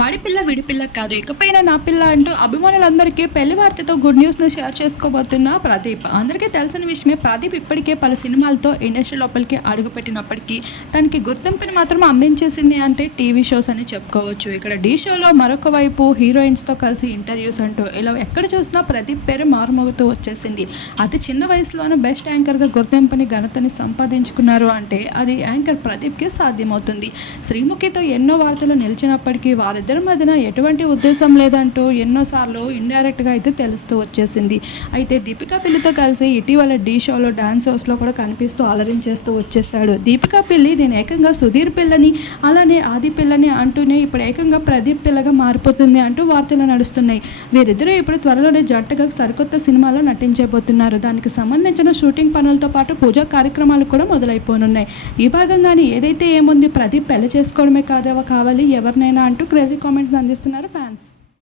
వాడి పిల్ల విడి పిల్ల కాదు. ఇకపైన నా పిల్ల అంటూ అభిమానులందరికీ పెళ్ళి వార్తతో గుడ్ న్యూస్ను షేర్ చేసుకోబోతున్న ప్రదీప్. అందరికీ తెలిసిన విషయమే ప్రదీప్ ఇప్పటికే పలు సినిమాలతో ఇండస్ట్రీ లోపలికి అడుగుపెట్టినప్పటికీ తనకి గుర్తింపుని మాత్రం అందించేసింది అంటే టీవీ షోస్ అని చెప్పుకోవచ్చు. ఇక్కడ డీ షోలో మరొక వైపు హీరోయిన్స్తో కలిసి ఇంటర్వ్యూస్ అంటూ ఇలా ఎక్కడ చూసినా ప్రదీప్ పేరు మారుమోగుతూ వచ్చేసింది. అతి చిన్న వయసులోనే బెస్ట్ యాంకర్గా గుర్తింపుని ఘనతని సంపాదించుకున్నారు అంటే అది యాంకర్ ప్రదీప్కే సాధ్యమవుతుంది. శ్రీముఖితో ఎన్నో వార్తలు నిలిచినప్పటికీ వాళ్ళిద్దరి మధ్యన ఎటువంటి ఉద్దేశం లేదంటూ ఎన్నోసార్లు ఇండైరెక్ట్గా అయితే తెలుస్తూ వచ్చేసింది. అయితే దీపికా పిల్లితో కలిసి ఇటీవల డీ షోలో డాన్స్ షోస్లో కూడా కనిపిస్తూ అలరించేస్తూ వచ్చేసాడు దీపికా పిల్లి నేను ఏకంగా సుధీర్ పిల్లని అలానే ఆది పిల్లని అంటూనే ఇప్పుడు ఏకంగా ప్రదీప్ పిల్లగా మారిపోతుంది అంటూ వార్తలు నడుస్తున్నాయి. వీరిద్దరూ ఇప్పుడు త్వరలోనే జట్టుగా సరికొత్త సినిమాలో నటించబోతున్నారు. దానికి సంబంధించిన షూటింగ్ పనులతో పాటు పూజా కార్యక్రమాలు కూడా మొదలైపోనున్నాయి. ఈ భాగంగానే ఏదైతే ఏముంది ప్రదీప్ పెళ్ళి చేసుకోవడమే కాదా కావాలి ఎవరినైనా అంటూ క్రేజ్ కామెంట్స్ అందిస్తున్నారు ఫ్యాన్స్